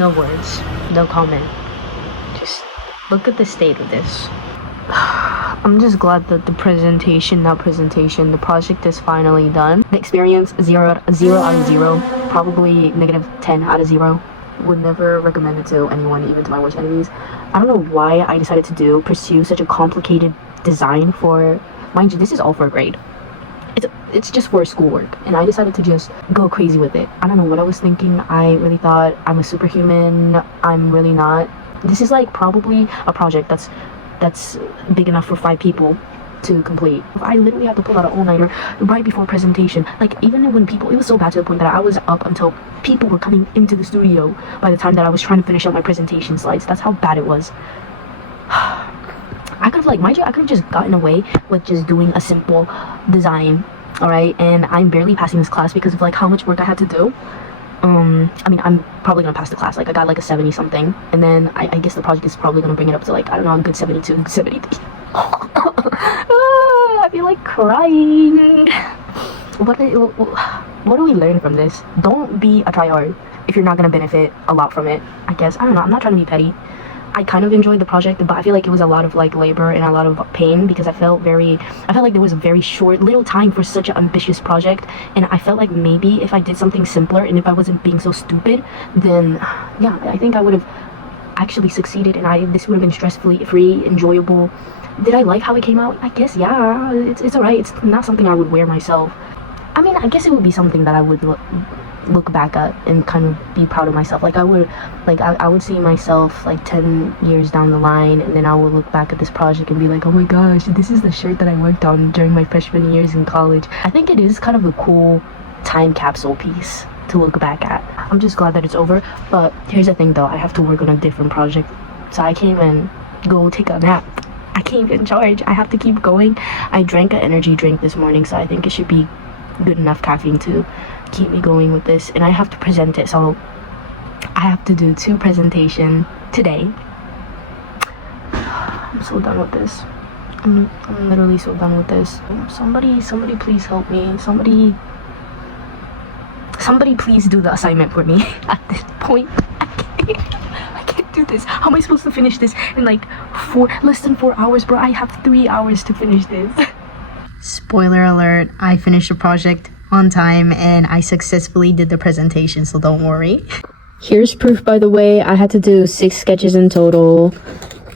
No words, no comment. Just look at the state of this. I'm just glad that the the project is finally done. The experience, 0 out of 0, probably -10 out of 0. Would never recommend it to anyone, even to my worst enemies. I don't know why I decided to pursue such a complicated design for, mind you, this is all for a grade. It's just for schoolwork, and I decided to just go crazy with it. I don't know what I was thinking. I really thought I'm a superhuman. I'm really not. This is like probably a project that's big enough for 5 people to complete. I literally had to pull out an all-nighter right before presentation. Like, even when people, it was so bad to the point that I was up until people were coming into the studio by the time that I was trying to finish up my presentation slides. That's how bad it was. I could have, like, mind you, I could have just gotten away with just doing a simple design, alright? And I'm barely passing this class because of, like, how much work I had to do. I mean, I'm probably gonna pass the class. Like, I got like a 70 something, and then I guess the project is probably gonna bring it up to, like, I don't know, a good 72, 73. I feel like crying. What do we learn from this? Don't be a tryhard if you're not gonna benefit a lot from it, I guess. I don't know, I'm not trying to be petty. I kind of enjoyed the project, but I feel like it was a lot of, like, labor and a lot of pain, because I felt like there was a very short little time for such an ambitious project, and I felt like maybe if I did something simpler and if I wasn't being so stupid, then yeah, I think I would have actually succeeded, and this would have been stress-free, enjoyable. Did I like how it came out? I guess, yeah, it's alright. It's not something I would wear myself. I mean, I guess it would be something that I would look back at and kind of be proud of myself. Like, I would see myself like 10 years down the line, and then I would look back at this project and be like, oh my gosh, this is the shirt that I worked on during my freshman years in college. I think it is kind of a cool time capsule piece to look back at. I'm just glad that it's over, but here's the thing though, I have to work on a different project, so I can't even go take a nap. I can't even charge. I have to keep going. I drank an energy drink this morning, so I think it should be good enough caffeine to keep me going with this, and I have to present it, so I have to do 2 presentations today. I'm so done with this. I'm literally so done with this. Somebody please help me. Somebody please do the assignment for me. At this point, I can't do this. How am I supposed to finish this in like less than 4 hours, bro? I have 3 hours to finish this. Spoiler alert, I finished the project on time and I successfully did the presentation, so don't worry. Here's proof, by the way. I had to do 6 sketches in total,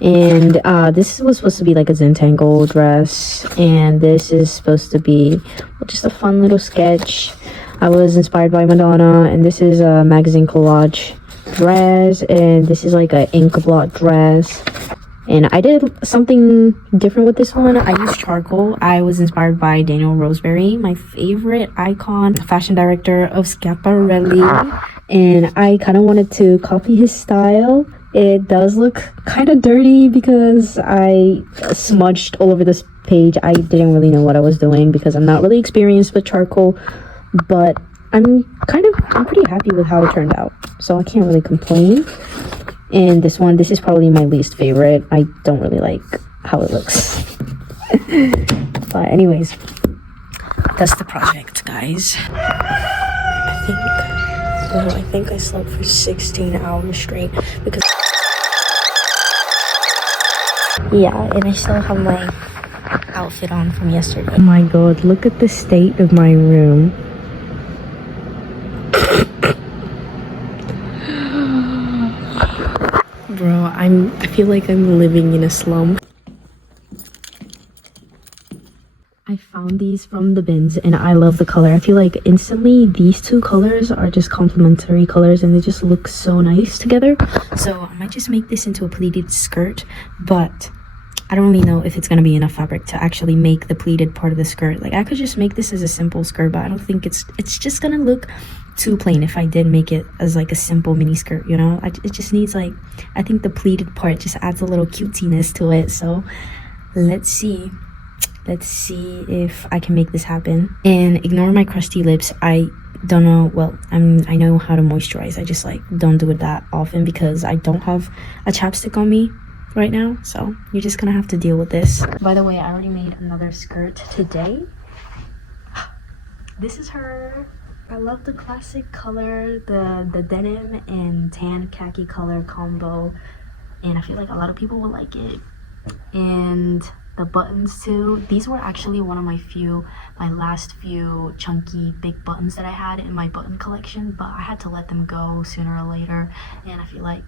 and this was supposed to be like a Zentangle dress, and this is supposed to be just a fun little sketch. I was inspired by Madonna, and this is a magazine collage dress, and this is like a ink blot dress. And I did something different with this one. I used charcoal. I was inspired by Daniel Roseberry, my favorite icon, fashion director of Schiaparelli. And I kind of wanted to copy his style. It does look kind of dirty because I smudged all over this page. I didn't really know what I was doing because I'm not really experienced with charcoal. But I'm pretty happy with how it turned out. So I can't really complain. And this is probably my least favorite. I don't really like how it looks. But anyways, that's the project, guys. I think I slept for 16 hours straight because yeah, and I still have my outfit on from yesterday. Oh my god, look at the state of my room. Bro, I feel like I'm living in a slum. I found these from the bins and I love the color. I feel like instantly these 2 colors are just complementary colors and they just look so nice together. So I might just make this into a pleated skirt, but I don't really know if it's gonna be enough fabric to actually make the pleated part of the skirt. Like, I could just make this as a simple skirt, but I don't think it's just gonna look too plain if I did make it as like a simple mini skirt, you know. It just needs, like, I think the pleated part just adds a little cutesiness to it. So let's see if I can make this happen. And ignore my crusty lips. I don't know, well, I know how to moisturize. I just, like, don't do it that often because I don't have a chapstick on me right now, so you're just gonna have to deal with this. By the way, I already made another skirt today. This is her. I love the classic color, the denim and tan khaki color combo, and I feel like a lot of people will like it. And the buttons too, these were actually one of my last few chunky big buttons that I had in my button collection, but I had to let them go sooner or later, and I feel like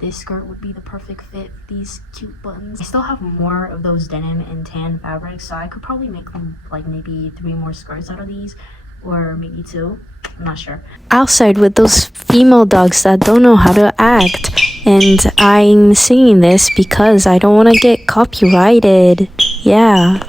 this skirt would be the perfect fit for these cute buttons. I still have more of those denim and tan fabrics, so I could probably make them like maybe 3 more skirts out of these, or maybe 2. I'm not sure. Outside with those female dogs that don't know how to act. And I'm singing this because I don't want to get copyrighted. Yeah.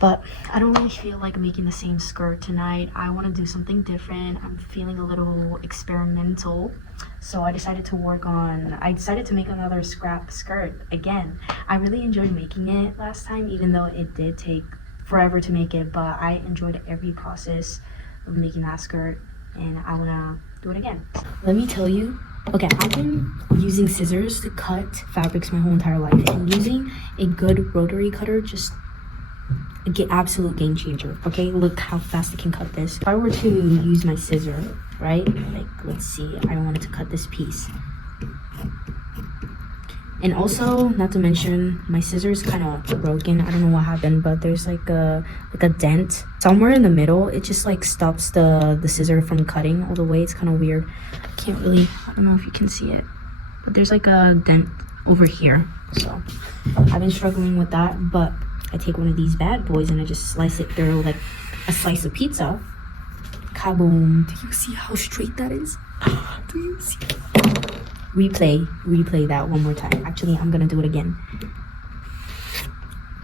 But I don't really feel like making the same skirt tonight. I want to do something different. I'm feeling a little experimental. So I decided to make another scrap skirt again. I really enjoyed making it last time, even though it did take forever to make it, but I enjoyed every process of making that skirt, and I want to do it again. Let me tell you, okay, I've been using scissors to cut fabrics my whole entire life, and using a good rotary cutter just absolute game changer. Okay, look how fast I can cut this. If I were to use my scissor, right, like let's see, I wanted to cut this piece, and also not to mention my scissors kind of broken. I don't know what happened, but there's like a dent somewhere in the middle. It just like stops the scissor from cutting all the way. It's kind of weird. I don't know if you can see it, but there's like a dent over here. So I've been struggling with that, but I take one of these bad boys and I just slice it through like a slice of pizza. Kaboom. Do you see how straight that is? Do you see? Replay that one more time. Actually, I'm gonna do it again.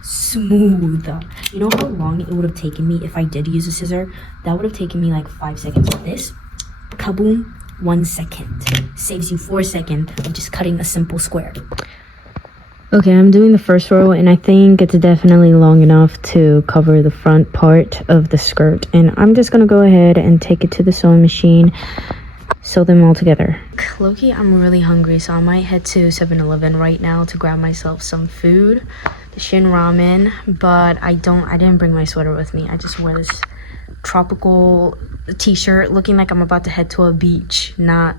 Smooth. You know how long it would have taken me if I did use a scissor? That would have taken me like 5 seconds. With this, kaboom, 1 second. Saves you 4 seconds of just cutting a simple square. Okay, I'm doing the first row, and I think it's definitely long enough to cover the front part of the skirt. And I'm just gonna go ahead and take it to the sewing machine, sew them all together. Loki, I'm really hungry, so I might head to 7-Eleven right now to grab myself some food, the Shin ramen, but I didn't bring my sweater with me. I just wear this tropical t-shirt looking like I'm about to head to a beach, not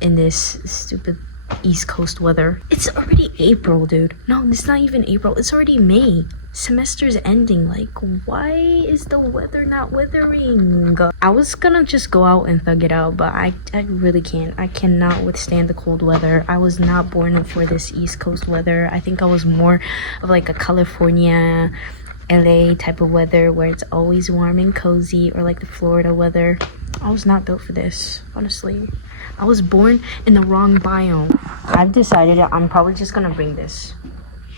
in this stupid East Coast weather. It's already April, dude. No, it's not even April. It's already May. Semester's ending. Like, why is the weather not weathering? I was gonna just go out and thug it out, but I really can't. I cannot withstand the cold weather. I was not born for this East Coast weather. I think I was more of like a California, LA type of weather where it's always warm and cozy, or like the Florida weather. I was not built for this, honestly. I was born in the wrong biome. I've decided I'm probably just gonna bring this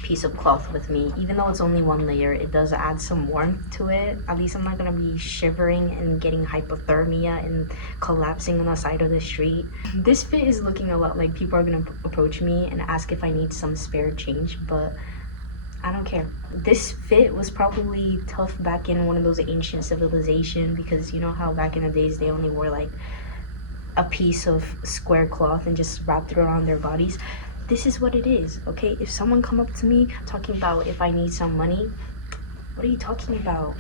piece of cloth with me. Even though it's only 1 layer, it does add some warmth to it. At least I'm not gonna be shivering and getting hypothermia and collapsing on the side of the street. This fit is looking a lot like people are gonna approach me and ask if I need some spare change, but I don't care. This fit was probably tough back in one of those ancient civilization, because you know how back in the days they only wore like a piece of square cloth and just wrapped it around their bodies. This is what it is, okay? If someone come up to me talking about if I need some money, what are you talking about?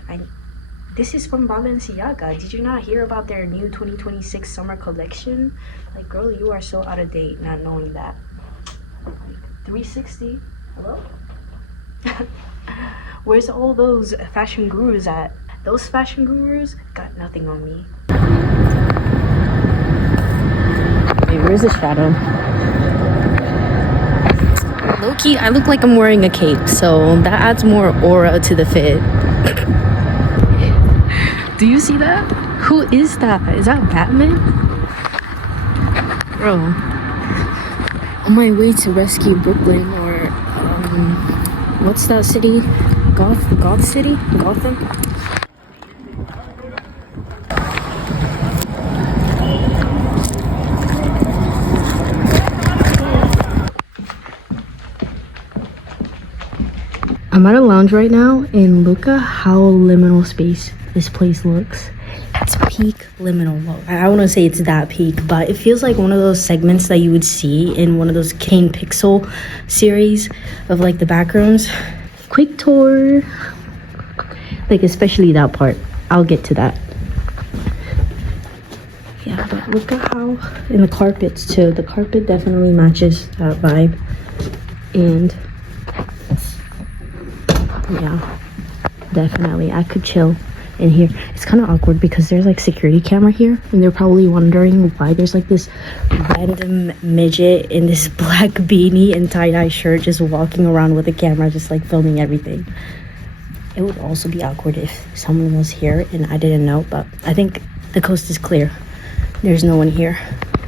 This is from Balenciaga. Did you not hear about their new 2026 summer collection? Like, girl, you are so out of date not knowing that. Like, 360, hello? Where's all those fashion gurus at? Those fashion gurus got nothing on me. Wait, where's the shadow? Low-key, I look like I'm wearing a cape, so that adds more aura to the fit. Do you see that? Who is that? Is that Batman? Bro. On my way to rescue Brooklyn, or what's that city? Goth City? Gotham? I'm at a lounge right now, and look at how liminal space this place looks. It's peak liminal. Well, I don't want to say it's that peak, but it feels like one of those segments that you would see in one of those Kane Pixel series of like the back rooms. Quick tour. Like, especially that part. I'll get to that. Yeah, but look at how, and the carpets too. The carpet definitely matches that vibe. And yeah, definitely I could chill in here. It's kind of awkward because there's like security camera here, and they're probably wondering why there's like this random midget in this black beanie and tie-dye shirt just walking around with a camera, just like filming everything. It would also be awkward if someone was here and I didn't know, but I think the coast is clear. There's no one here.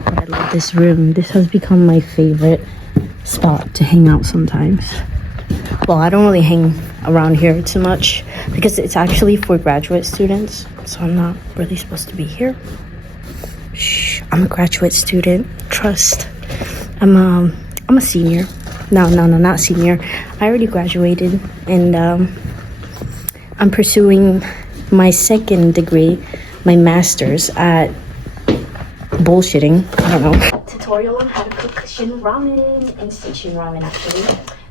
But I love this room. This has become my favorite spot to hang out sometimes. Well, I don't really hang around here too much because it's actually for graduate students, so I'm not really supposed to be here. Shh, I'm a graduate student. Trust. I'm a senior. No, not senior. I already graduated, and I'm pursuing my second degree, my master's at bullshitting. I don't know. Tutorial on how to cook shin ramen and station ramen actually.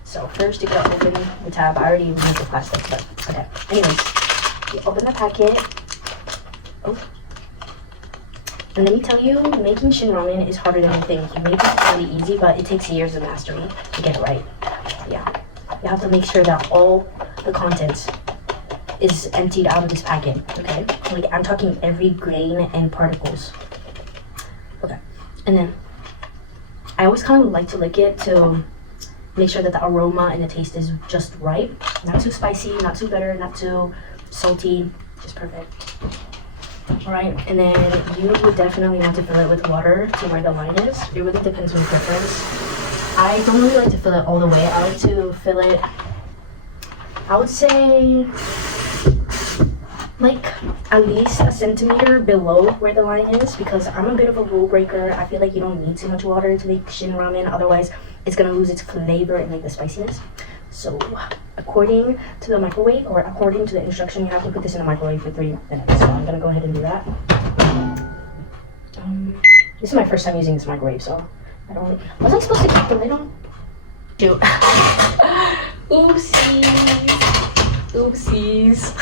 So first you gotta open the tab. I already removed the plastic, but okay. Anyways, you open the packet. Oh. And let me tell you, making shin ramen is harder than you think. You make it really easy, but it takes years of mastery to get it right. Yeah. You have to make sure that all the contents is emptied out of this packet, okay? Like I'm talking every grain and particles. Okay. And then I always kind of like to lick it to make sure that the aroma and the taste is just right. Not too spicy, not too bitter, not too salty, just perfect. All right, and then you would definitely want to fill it with water to where the line is. It really depends on your preference. I don't really like to fill it all the way. I like to fill it, I would say, like at least a centimeter below where the line is, because I'm a bit of a rule breaker. I feel like you don't need too much water to make shin ramen, otherwise it's gonna lose its flavor and like the spiciness. So according to the microwave, or according to the instruction, you have to put this in the microwave for 3 minutes. So I'm gonna go ahead and do that. This is my first time using this microwave, so I don't really, was I supposed to keep the lid on? Shoot. Oopsies.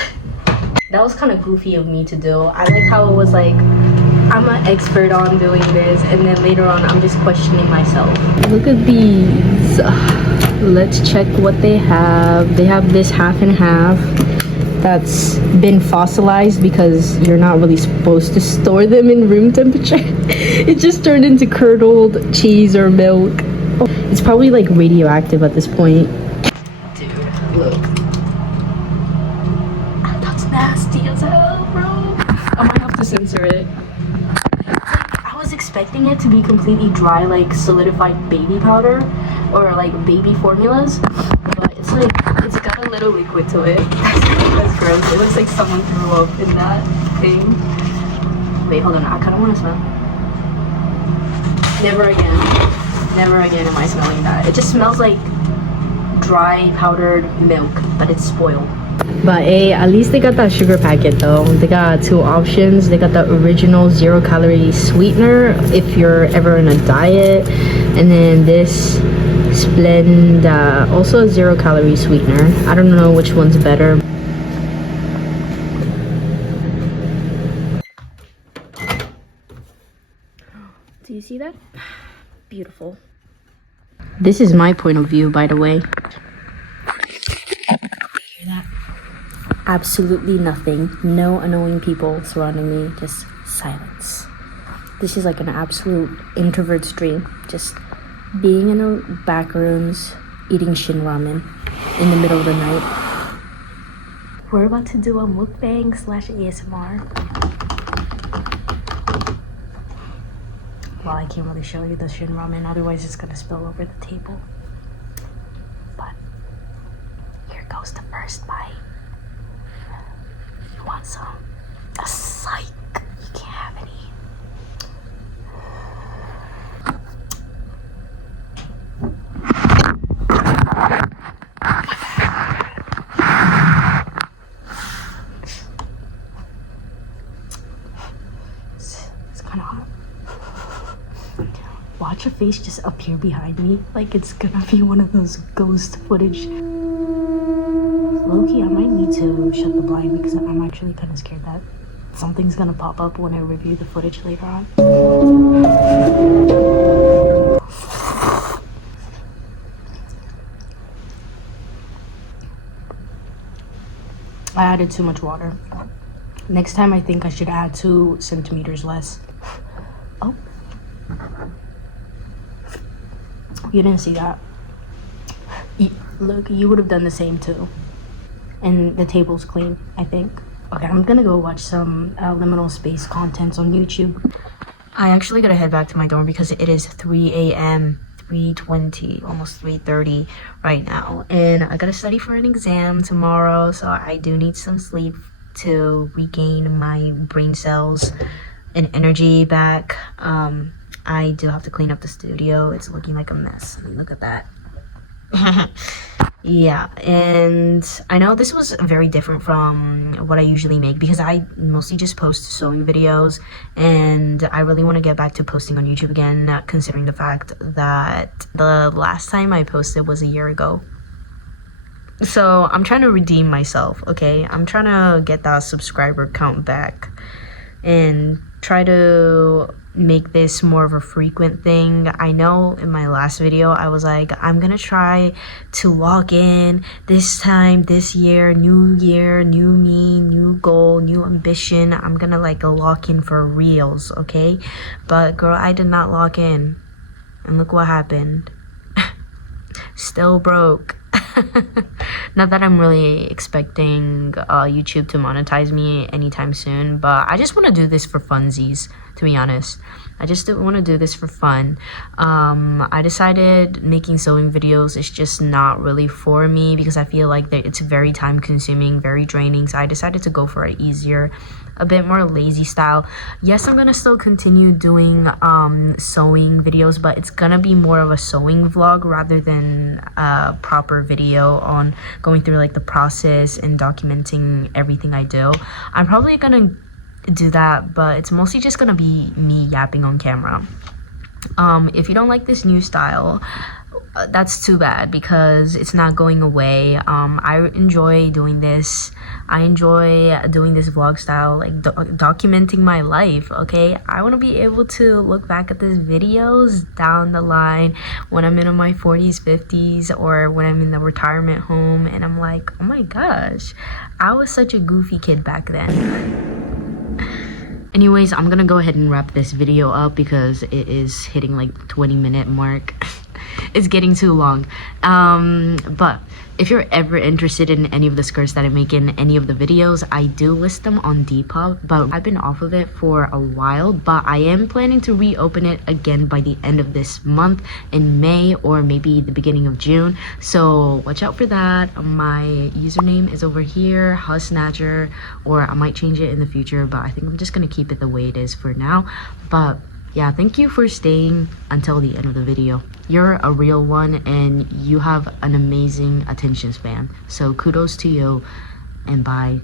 That was kind of goofy of me to do. I like how it was like, I'm an expert on doing this, and then later on I'm just questioning myself. Look at these. Let's check what they have. They have this half and half that's been fossilized because you're not really supposed to store them in room temperature. It just turned into curdled cheese or milk. It's probably like radioactive at this point. Dude, look. That's nasty as hell, bro. I might have to censor it. I was expecting it to be completely dry, like solidified baby powder or like baby formulas, but it's like, it's got a little liquid to it. That's gross. It looks like someone threw up in that thing. Wait, hold on. I kind of want to smell. Never again am I smelling that. It just smells like dry powdered milk, but it's spoiled. But hey, at least they got that sugar packet though. They got 2 options. They got the original 0-calorie sweetener if you're ever in a diet, and then this Splenda, also a 0-calorie sweetener. I don't know which one's better. Do you see that? Beautiful. This is my point of view, by the way. Hear that? Absolutely nothing. No annoying people surrounding me. Just silence. This is like an absolute introvert's dream. Just being in the back rooms, eating shin ramen in the middle of the night. We're about to do a mukbang / ASMR. Well, I can't really show you the shin ramen, otherwise it's gonna spill over the table. But here goes the first bite. You want some? A psych. You can't have any. It's kind of hot. Watch a face just appear behind me, like it's gonna be one of those ghost footage. Loki, I might need to shut the blind because I'm actually kind of scared that something's gonna pop up when I review the footage later on. I added too much water. Next time I think I should add 2 centimeters less. Oh. You didn't see that. Look, you would have done the same too. And the table's clean, I think. Okay, I'm gonna go watch some liminal space contents on YouTube. I actually gotta head back to my dorm because it is 3 a.m. 3:20, almost 3:30 right now. And I gotta study for an exam tomorrow, so I do need some sleep to regain my brain cells and energy back. I do have to clean up the studio. It's looking like a mess. I mean, look at that. Yeah, and I know this was very different from what I usually make because I mostly just post sewing videos, and I really want to get back to posting on YouTube again, considering the fact that the last time I posted was a year ago. So I'm trying to redeem myself, okay? I'm trying to get that subscriber count back and try to make this more of a frequent thing. I know in my last video I was like, I'm gonna try to log in this time, this year, new me, new goal, new ambition. I'm gonna like lock in for reals, okay? But girl, I did not lock in, and look what happened. Still broke. Not that I'm really expecting YouTube to monetize me anytime soon, but I just want to do this for funsies, to be honest. I just want to do this for fun. I decided making sewing videos is just not really for me because I feel like that it's very time consuming, very draining. So I decided to go for an easier, a bit more lazy style. Yes, I'm gonna still continue doing sewing videos, but it's gonna be more of a sewing vlog rather than a proper video on going through like the process and documenting everything I do. I'm probably gonna do that, but it's mostly just gonna be me yapping on camera. If you don't like this new style, that's too bad because it's not going away. I enjoy doing this. I enjoy doing this vlog style, like documenting my life, okay? I want to be able to look back at these videos down the line when I'm in my 40s, 50s, or when I'm in the retirement home and I'm like, oh my gosh, I was such a goofy kid back then. Anyways, I'm gonna go ahead and wrap this video up because it is hitting like 20-minute mark. It's getting too long. But if you're ever interested in any of the skirts that I make in any of the videos, I do list them on Depop, but I've been off of it for a while, but I am planning to reopen it again by the end of this month in May or maybe the beginning of June, so watch out for that. My username is over here, Husnatcher, or I might change it in the future, but I think I'm just gonna keep it the way it is for now. But yeah, thank you for staying until the end of the video. You're a real one and you have an amazing attention span. So kudos to you and bye.